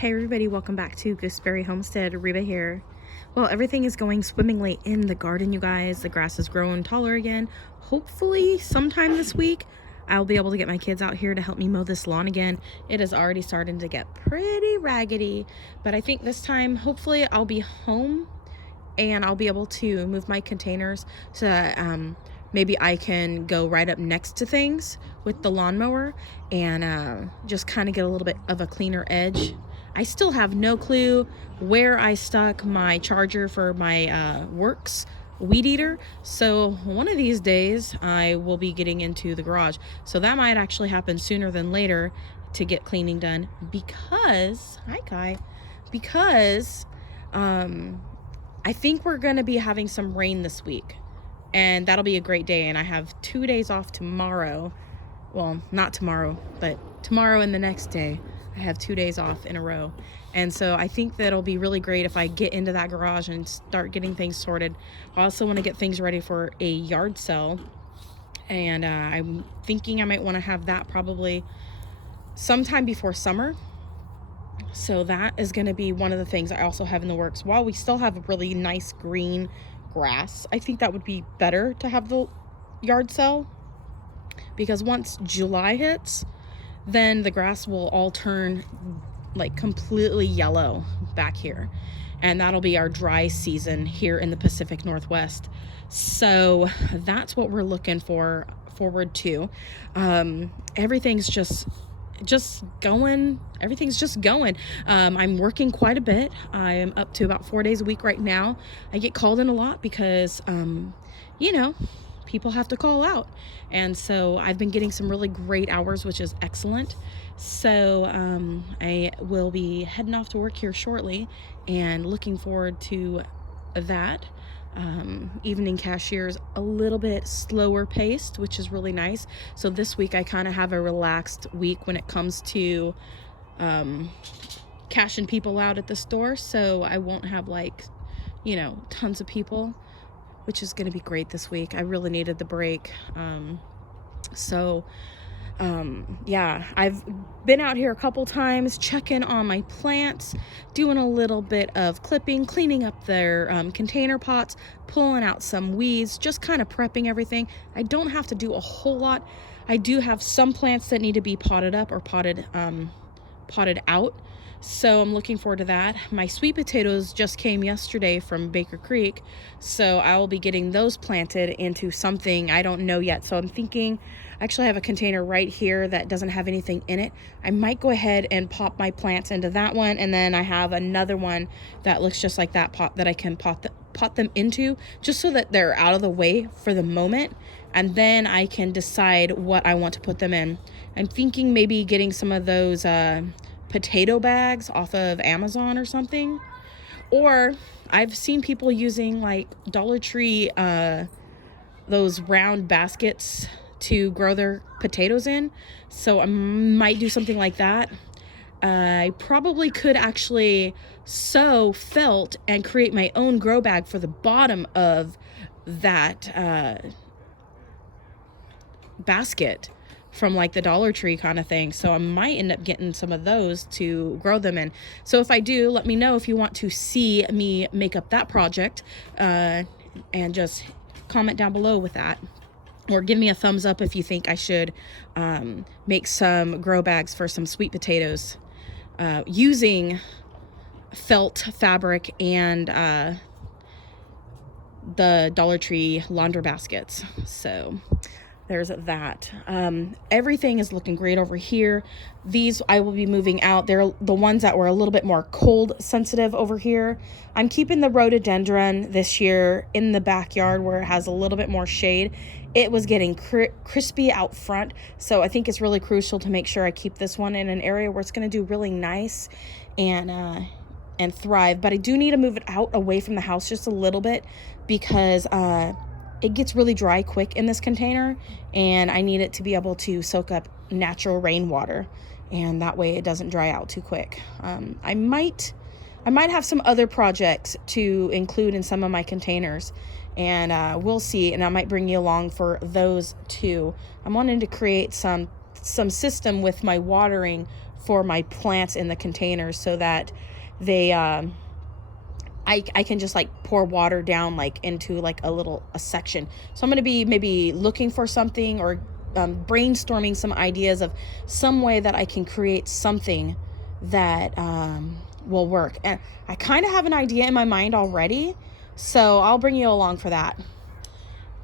Hey everybody, welcome back to Gooseberry Homestead. Reba here. Well, everything is going swimmingly in the garden, you guys. The grass is growing taller again. Hopefully sometime this week I'll be able to get my kids out here to help me mow this lawn again. It is already starting to get pretty raggedy, but I think this time hopefully I'll be home and I'll be able to move my containers so that maybe I can go right up next to things with the lawnmower and just kind of get a little bit of a cleaner edge. I still have no clue where I stuck my charger for my Works weed eater, so one of these days I will be getting into the garage, so that might actually happen sooner than later to get cleaning done because I think we're going to be having some rain this week, and that'll be a great day. And I have 2 days off tomorrow. Well, not tomorrow, but tomorrow and the next day. I have 2 days off in a row. And so I think that'll be really great if I get into that garage and start getting things sorted. I also want to get things ready for a yard sale. And I'm thinking I might want to have that probably sometime before summer. So that is going to be one of the things I also have in the works. While we still have a really nice green grass, I think that would be better to have the yard sale, because once July hits, then the grass will all turn like completely yellow back here, and that'll be our dry season here in the Pacific Northwest. So that's what we're looking forward to. Everything's just going. Everything's just going. I'm working quite a bit. I am up to about 4 days a week right now. I get called in a lot because people have to call out, and so I've been getting some really great hours, which is excellent. So I will be heading off to work here shortly and looking forward to that. Evening cashier's a little bit slower paced, which is really nice. So this week I kind of have a relaxed week when it comes to cashing people out at the store. So I won't have tons of people, which is going to be great this week. I really needed the break. Yeah, I've been out here a couple times checking on my plants, doing a little bit of clipping, cleaning up their container pots, pulling out some weeds, just kind of prepping everything. I don't have to do a whole lot. I do have some plants that need to be potted up or potted out, so I'm looking forward to that. My sweet potatoes just came yesterday from Baker Creek, so I will be getting those planted into something I don't know yet. So I'm thinking, actually I have a container right here that doesn't have anything in it. I might go ahead and pop my plants into that one, and then I have another one that looks just like that pot that I can pot them into, just so that they're out of the way for the moment, and then I can decide what I want to put them in. I'm thinking maybe getting some of those potato bags off of Amazon or something, or I've seen people using like Dollar Tree those round baskets to grow their potatoes in, so I might do something like that. I probably could actually sew felt and create my own grow bag for the bottom of that basket from like the Dollar Tree kind of thing. So I might end up getting some of those to grow them in. So if I do, let me know if you want to see me make up that project, and just comment down below with that, or give me a thumbs up if you think I should make some grow bags for some sweet potatoes using felt fabric and the Dollar Tree launder baskets. So there's that. Everything is looking great over here. These I will be moving out. They're the ones that were a little bit more cold sensitive over here. I'm keeping the rhododendron this year in the backyard where it has a little bit more shade. It was getting crispy out front, so I think it's really crucial to make sure I keep this one in an area where it's going to do really nice and thrive. But I do need to move it out away from the house just a little bit, because it gets really dry quick in this container, and I need it to be able to soak up natural rainwater, and that way it doesn't dry out too quick. I might have some other projects to include in some of my containers, and we'll see, and I might bring you along for those too. I'm wanting to create some system with my watering for my plants in the containers so that they, I can just like pour water down like into like a section. So I'm going to be maybe looking for something or brainstorming some ideas of some way that I can create something that will work. And I kind of have an idea in my mind already, so I'll bring you along for that.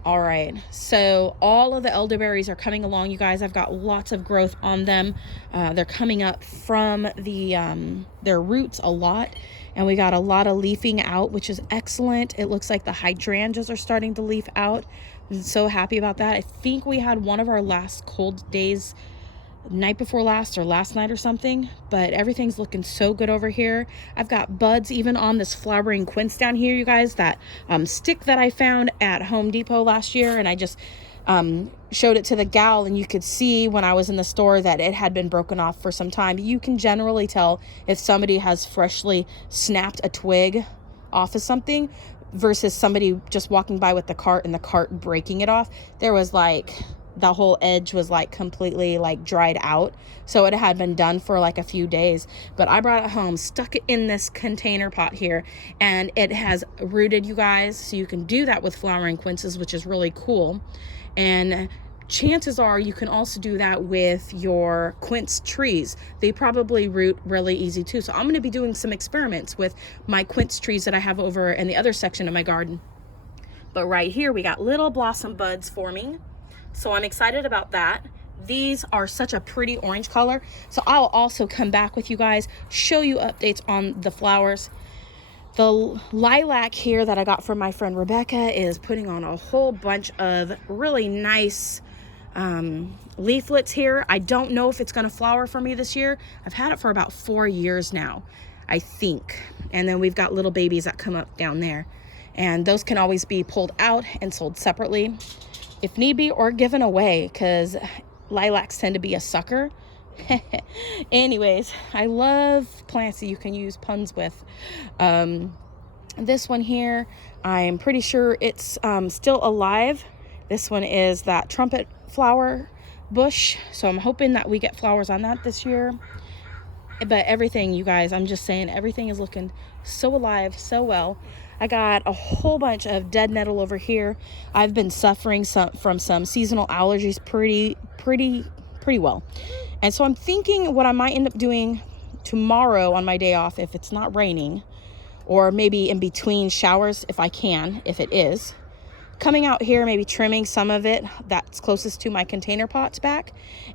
All right, so all of the elderberries are coming along, you guys. I've got lots of growth on them. They're coming up from their roots a lot, and we got a lot of leafing out, which is excellent. It looks like the hydrangeas are starting to leaf out. I'm so happy about that. I think we had one of our last cold days night before last or last night or something, but everything's looking so good over here. I've got buds even on this flowering quince down here, you guys. That stick that I found at Home Depot last year, and I just showed it to the gal, and you could see when I was in the store that it had been broken off for some time. You can generally tell if somebody has freshly snapped a twig off of something versus somebody just walking by with the cart and the cart breaking it off. There was like the whole edge was like completely like dried out, so it had been done for like a few days. But I brought it home, stuck it in this container pot here, and it has rooted, you guys. So you can do that with flowering quinces, which is really cool. And chances are you can also do that with your quince trees. They probably root really easy too. So I'm going to be doing some experiments with my quince trees that I have over in the other section of my garden. But right here we got little blossom buds forming, so I'm excited about that. These are such a pretty orange color, so I'll also come back with you guys, show you updates on the flowers. The lilac here that I got from my friend Rebecca is putting on a whole bunch of really nice leaflets here. I don't know if it's going to flower for me this year. I've had it for about 4 years now, I think. And then we've got little babies that come up down there, and those can always be pulled out and sold separately if need be, or given away, because lilacs tend to be a sucker. Anyways, I love plants that you can use puns with. This one here, I'm pretty sure it's still alive. This one is that trumpet flower bush, so I'm hoping that we get flowers on that this year. But everything, you guys, I'm just saying, everything is looking so alive, so well. I got a whole bunch of dead nettle over here. I've been suffering from some seasonal allergies pretty well. And so I'm thinking what I might end up doing tomorrow on my day off, if it's not raining, or maybe in between showers if I can, if it is, coming out here, maybe trimming some of it that's closest to my container pots back,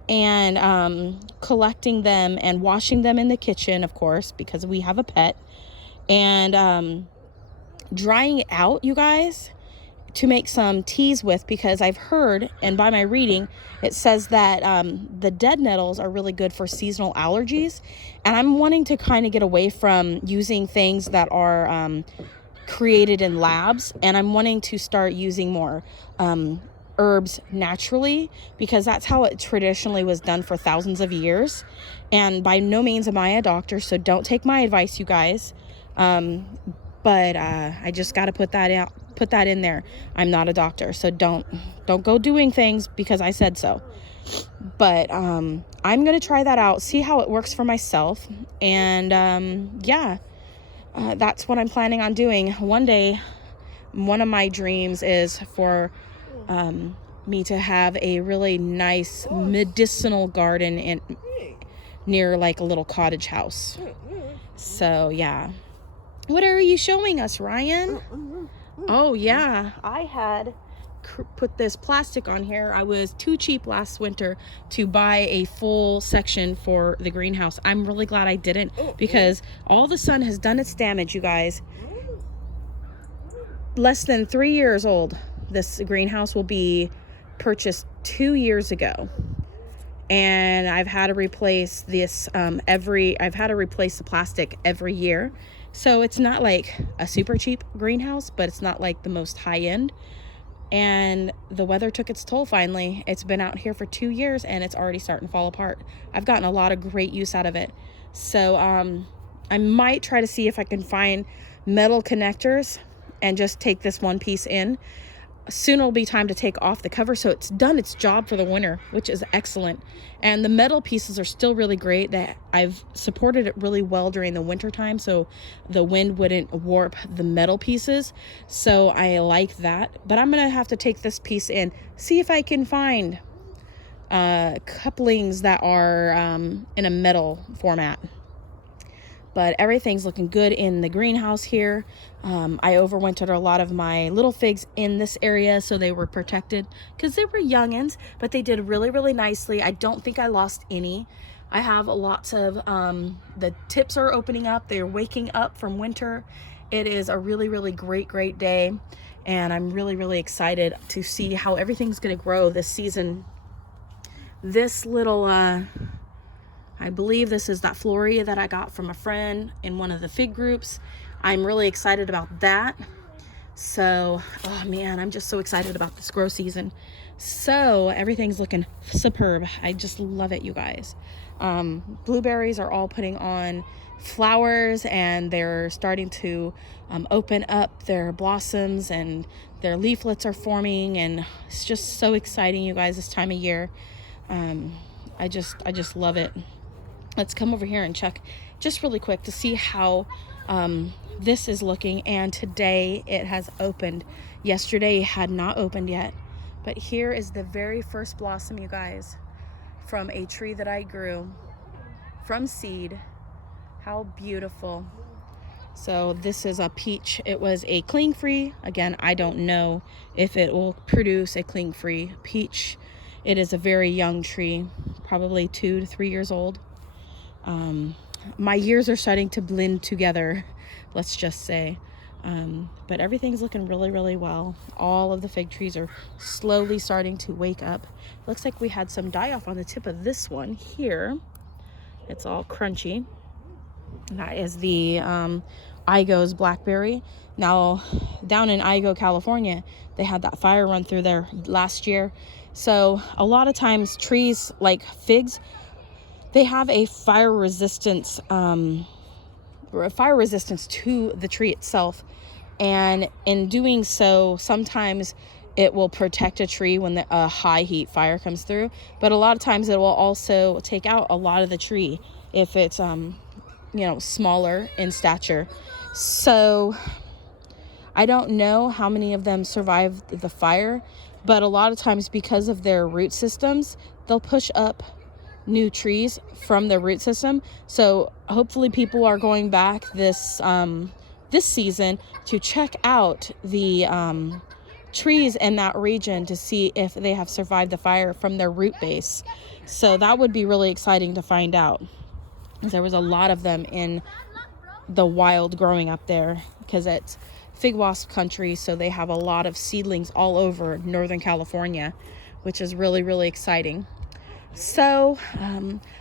and collecting them and washing them in the kitchen, of course, because we have a pet, and drying it out, you guys, to make some teas with, because I've heard, and by my reading, it says that the dead nettles are really good for seasonal allergies, and I'm wanting to kind of get away from using things that are created in labs, and I'm wanting to start using more herbs naturally, because that's how it traditionally was done for thousands of years. And by no means am I a doctor, so don't take my advice, you guys. But I just got to put that in there. I'm not a doctor, so don't go doing things because I said so. But I'm going to try that out, see how it works for myself. And yeah, that's what I'm planning on doing. One day, one of my dreams is for me to have a really nice medicinal garden near like a little cottage house. So yeah. What are you showing us, Ryan? Oh yeah, I had put this plastic on here. I was too cheap last winter to buy a full section for the greenhouse. I'm really glad I didn't, because all the sun has done its damage, you guys. Less than 3 years old. This greenhouse will be purchased 2 years ago. And I've had to replace this I've had to replace the plastic every year. So it's not like a super cheap greenhouse, but it's not like the most high end. And the weather took its toll finally. It's been out here for 2 years and it's already starting to fall apart. I've gotten a lot of great use out of it. So I might try to see if I can find metal connectors and just take this one piece in. soon it'll be time to take off the cover. So it's done its job for the winter, which is excellent. And the metal pieces are still really great. That I've supported it really well during the winter time, so the wind wouldn't warp the metal pieces. So I like that. But I'm gonna have to take this piece in, see if I can find couplings that are in a metal format. But everything's looking good in the greenhouse here. I overwintered a lot of my little figs in this area, so they were protected because they were youngins, but they did really, really nicely. I don't think I lost any. I have lots of, the tips are opening up. They're waking up from winter. It is a really, really great day. And I'm really, really excited to see how everything's gonna grow this season. This little, I believe this is that Floria that I got from a friend in one of the fig groups. I'm really excited about that. So, oh man, I'm just so excited about this grow season. So everything's looking superb. I just love it, you guys. Blueberries are all putting on flowers, and they're starting to open up their blossoms, and their leaflets are forming, and it's just so exciting, you guys, this time of year. I just love it. Let's come over here and check just really quick to see how this is looking. And today it has opened. Yesterday it had not opened yet. But here is the very first blossom, you guys, from a tree that I grew from seed. How beautiful. So this is a peach. It was a cling-free. Again, I don't know if it will produce a cling-free peach. It is a very young tree, probably 2 to 3 years old. My years are starting to blend together, let's just say. But everything's looking really, really well. All of the fig trees are slowly starting to wake up. Looks like we had some die off on the tip of this one here. It's all crunchy. That is the Igo's blackberry. Now, down in Igo, California, they had that fire run through there last year. So a lot of times trees like figs, they have a fire resistance to the tree itself. And in doing so, sometimes it will protect a tree when a high heat fire comes through. But a lot of times it will also take out a lot of the tree if it's, smaller in stature. So I don't know how many of them survived the fire, but a lot of times because of their root systems, they'll push up new trees from their root system. So hopefully people are going back this season to check out the trees in that region to see if they have survived the fire from their root base. So that would be really exciting to find out. There was a lot of them in the wild growing up there because it's fig wasp country, so they have a lot of seedlings all over Northern California, which is really, really exciting. So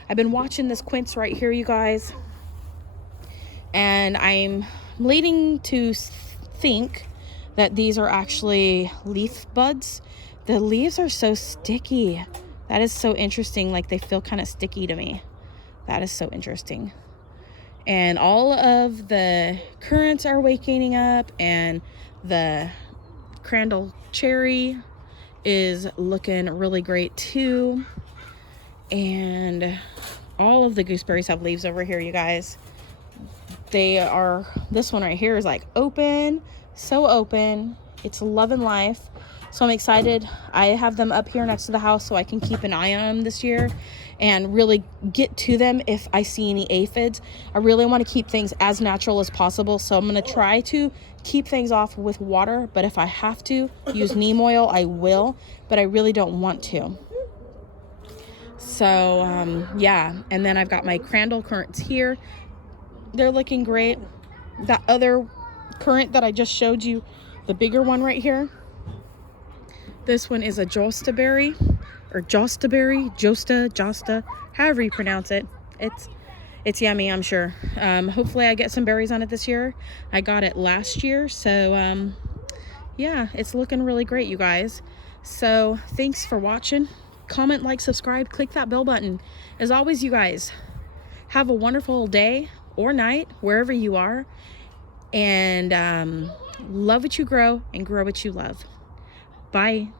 I've been watching this quince right here, you guys, and I'm leading to think that these are actually leaf buds. The leaves are so sticky. That is so interesting. Like, they feel kind of sticky to me. That is so interesting. And all of the currants are waking up, and the Crandall cherry is looking really great too. And all of the gooseberries have leaves over here, you guys. This one right here is like open, so open. It's loving life. So I'm excited. I have them up here next to the house so I can keep an eye on them this year and really get to them if I see any aphids. I really want to keep things as natural as possible, so I'm going to try to keep things off with water, but if I have to use neem oil, I will, but I really don't want to. So yeah, and then I've got my Crandall currants here. They're looking great. That other currant that I just showed you, the bigger one right here, this one is a jostaberry, or josta, however you pronounce it. It's yummy, I'm sure. Hopefully I get some berries on it this year. I got it last year, so yeah, it's looking really great, you guys. So thanks for watching. Comment, like, subscribe, click that bell button. As always, you guys, have a wonderful day or night wherever you are, and love what you grow and grow what you love. Bye.